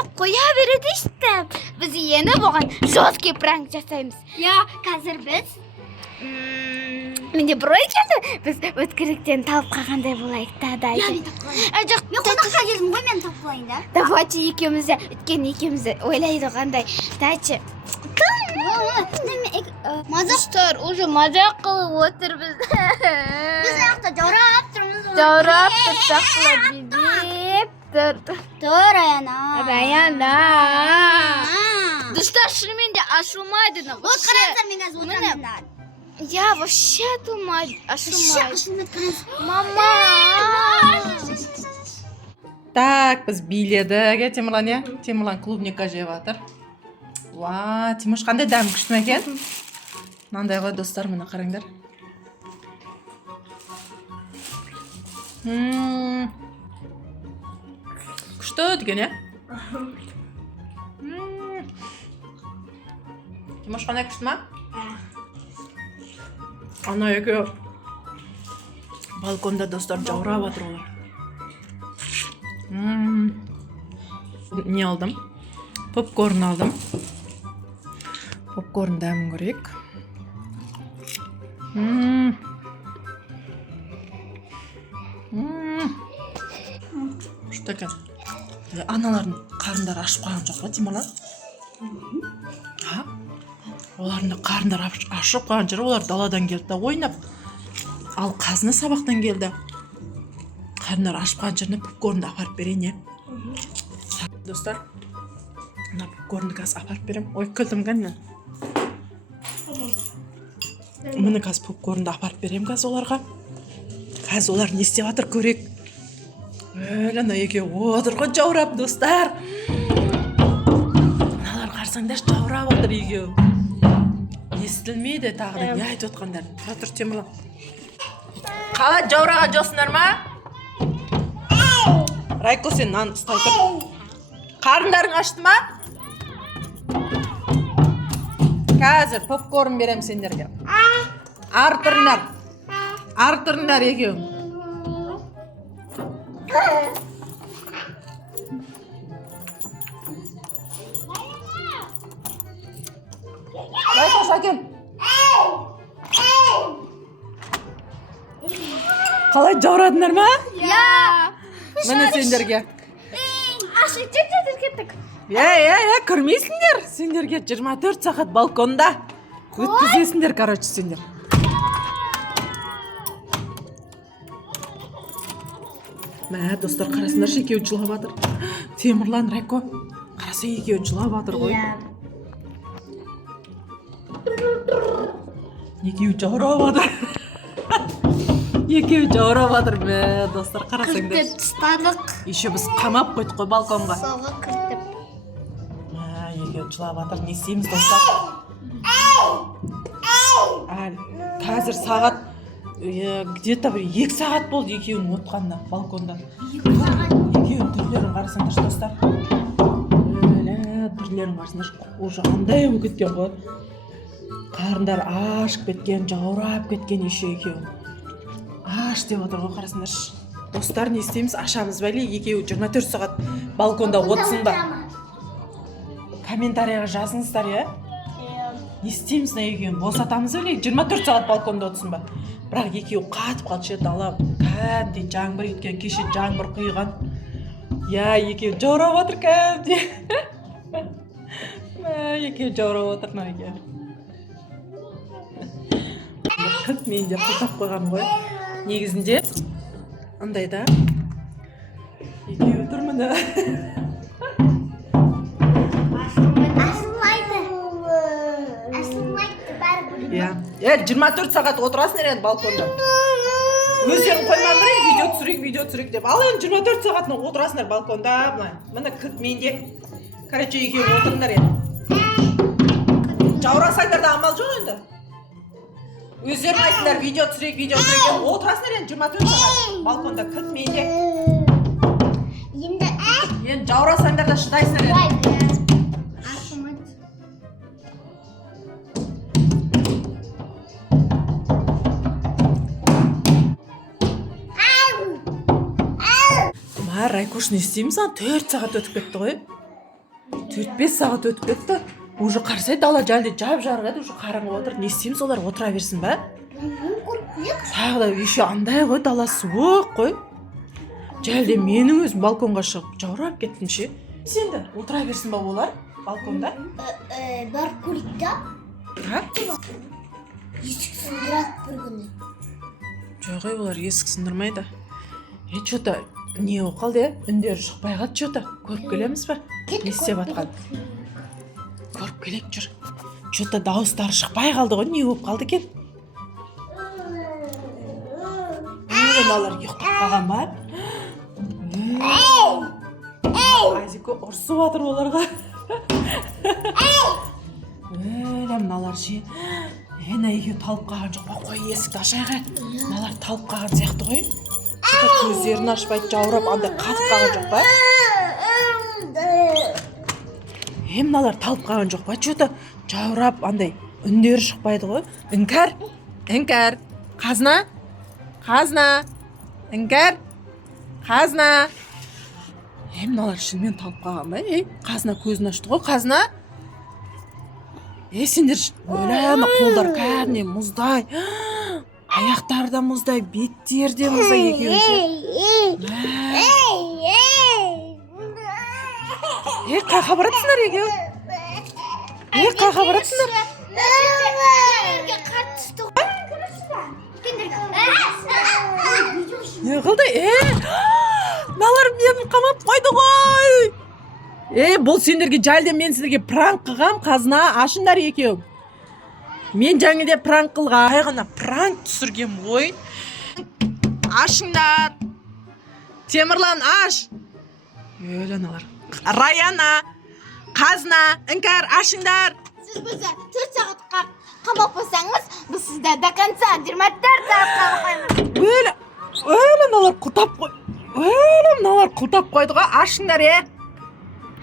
Oyunlab qo'ya beradi işte. Biz yana bo'lgan jozki prank jasaymiz. Ya hozir biz Menga bir oy keldi. Biz o'tkirlikdan tavib qolganday bo'laylik-da, Ya bir Ajoq, men qo'noqqa keldim qo'y men toplayda. Davachchi ikkimiz o'tgan ikkimiz o'ylaydi qanday. Dachi. Mazaqlar, o'sha mazaq qilib o'tiribmiz. Biz yoqda jorab turibmiz. Jorab tursaqlar deb. To'rayana. Bayana. Do'stlar, shuningdek ashulmaydi. Вот qarasa men az o'tiraman. Ya, вообще думать, ashulmaydi. Ashulmaydi. Mama. Так, biz biyledik, Temurlan ya. Temurlan klubnikka jeyaptir. Va, Timush qanday dam kuchli ekan? Mындай ғой достар, мына қараңдар. Күшті деген, я? Тимош қандай күшті ма? Ана екеуі балконда достар жаурап жатыр олар. Не алдым? Попкорн алдым. Попкорн дәмін көрейік. Күшті екен. Аналардың қарындары ашып қалған жоқ па, Тиморлан? Олардың да қарындары ашып қалған жері, олар даладан келді да ойнап. Ал қазына сабақтан келді. Қарындары ашып қалған жеріне попкорнды апарып берейін, е? Достар, мына попкорнды қазір апарып берем. Ой, күлдім кәне. Міне қазір попкорнды апарып берем қазір оларға. Қазір олар не істеп жатыр көрейік. Ана екеуі отыр ғой жаурап, достар. Мыналар қарсаңдар жаурап отыр екеуі. Естілмейді тағы да не айтып отқандар. Тұра тұр, Темірлан. Қалай жаураған жоқсыңдар ма? Райко, сен нан ұстай тұр. Қарындарың ашты ма? Қазір попкорн берем сендерге. Артырыңдар. Артырыңдар екеуің. Райко, шакен. Қалай жаурадыңдар ма? Ya. Міне сендерге. Ашы чек-чек кеттік. Көрмейсіңдер. Сендерге 24 сағат балконда өткізесіңдер, короче, сендер. Мә, достар, қарасындар, екеуі жылап жатыр. Темірлан, Райко, қараса екеуі жылап жатыр ғой. Екеуі жаурап жатыр. Екеуі жаурап жатыр, мә, достар, қарасаңдар. Кіртіп тастадық. Еще біз қамап қойдық қой балконға. Соға кіртіп. Екеуі жылап жатыр, не істейміз, достар? Қазір сағат где-то бір 2 сағат болды екеуінің отқанына балконда. Екеуінің түрлерін қарасаңдар, достар. Түрлерін қарасаңдар, уже андай өп кеткен ғой. Қарындар ашып кеткен, жаурап кеткен еще екеуі. Аш деп отыр ғой, қарасаңдар. Достар, не істейміз? Ашамыз бәле, екеуі 24 сағат балконда отырсын ба? Комментарияға жазыңыздар, я? Не істейміз на екеуін? Босатамыз бәле, 24 сағат балконда отырсын ба? Бірақ екеуі қатып қалшы, дала кәдімдей жаңбыр еткен, кеше жаңбыр құйған. Я, екеуі жаурап отыр кәдімдей. Екеуі жаурап отыр, на екеуі. Қып мен де құлтап қойғам ғой. Негізінде андайда екеуі тұр міне. Ашылмайды. 24 сағат отырасың енді балконда. Өздерің қоймаңдар, видео түсірейік деп. Ал енді 24 сағатына отырасыңдар балконда. Міне менде. Короче, екеуі отырыңдар енді. Жаурасаңдар да амал жоқ енді. Өздерің айтыңдар, видео түсірейік деп. Отырасыңдар енді 24 сағат балконда. Менде. Енді жаурасаңдар да шыдайсыңдар енді. Райкош, не істейміз? 4 сағат өтіп кетті ғой. 4-5 сағат өтіп кетті. Уже қарсай дала жалды жап-жарық еді, уже қараңғы отыр. Не істейміз, олар отыра берсін ба? Тағы да еще андай ғой, дала суық қой. Жалды менің өзім балконға шығып жаурап кеттім ше. Сен де отыра берсін ба олар балконда? Бар көрейік та. А? Есік сындырады бір күні. Жоқ, олар есік сындырмайды. Че-то не болып қалды, үндері шықпай қалды, че-то көріп келеміз ба? Не істеп жатқан? Көріп келек жүр. Че-то дауыстары шықпай қалды ғой, не болып қалды екен? Мыналар ұйықтап қалған ба? Азико ұрсып жатыр оларға. Мыналар ше. Ена екеу талып қалған жоқ па? Қой, есікті ашайға. Мыналар талып қалған сияқты ғой. Көздерін ашпайды, жаурап, андай қатып қалған жоқ па? Мыналар талып қалған жоқ па? Че-то жаурап, андай үндері шықпайды ғой. Іңкәр, іңкәр, қазына, қазына, іңкәр, қазына. Мыналар шынымен талып қалған ба? Қазына көзін ашты ғой, қазына. Сендер өләні қолдар кәріне мұздай. Аяқтары да мұздай, беттері де мұздай екеуінше. Қайқа баратсыңдар екеу? Қайқа баратсыңдар? Не қылды? Налар менің қамап қойды ғой. Бұл сендерге жайлы мен сендерге пранк қылғам, қазына ашыңдар екеу. Мен жаңыде пранк қылға. Ғана пранк түсіргем ғой. Ашыңдар. Темірлан аш. Өләналар. Раяна, қазына, іңкәр ашыңдар. Сіз бізді 4 сағатқа қамап қойсаңыз, біз сізді до конца 24 сағатқа қоймыз. Өләналар құлтап қой. Өләналар құлтап қойдыға. Ашыңдар,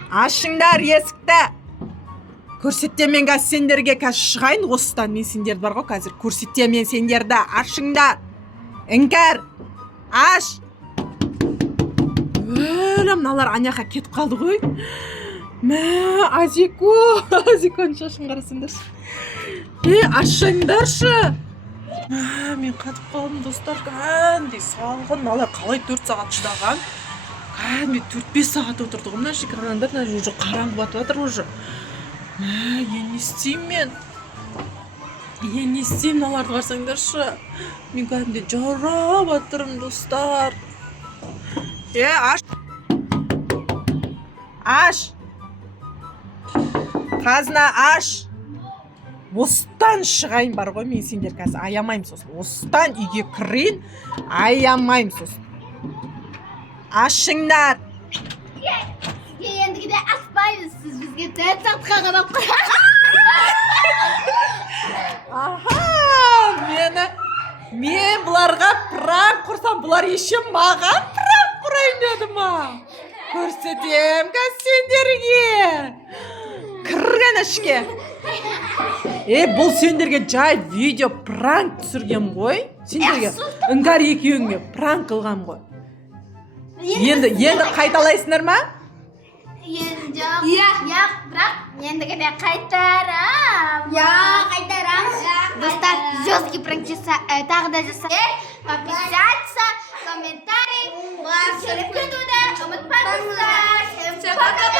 ашыңдар есікті. Көрсеттем мен қазір сендерге қазір шығайын осыдан. Мен сендерді бар ғой қазір. Көрсеттем мен сендерді. Ашыңдар. Іңкәр. Аш. Мыналар аняқа кетіп қалды ғой. Азиконың шашын қарасыңдаршы. Ашыңдаршы. Мен қатып қалдым достар. Кәндей салғын. Мыналар қалай 4 сағат шыдаған. Кәндей 4-5 сағат отырды ғой. Мына шекарандар уже қараңғы батып жатыр уже. Не істеймін мен? Не істеймін, мыналарды қарсаңдаршы. Мен кәдімде жаурап жатырмын достар. Аш. Аш. Қазына аш. Осыдан шығайын бар ғой, мен сендер қазір аямайым сосын. Осыдан үйге кірейін, аямайым сосын. Ашыңдар. Ендігіде аспаймыз, сіз бізге 4 сағатқа қамап қойыңыз. Мен бұларға пранк құрсам, бұлар еші маған пранк құрайын деді ма? Көрсетем қазір сендерге. Кірген ішке. Бұл сендерге жай видео пранк түсіргем ғой. Сендерге іңкәр екеуіңе пранк қылғам ғой. Енді қайталайсыңдар ма? Бірақ ендігіде қайтарам. Қайтарам. Достар, жесткий пранк тағы да жасайық. Подписаться, комментарий, серіп кетуді ұмытпаңыздар. Пока-пока.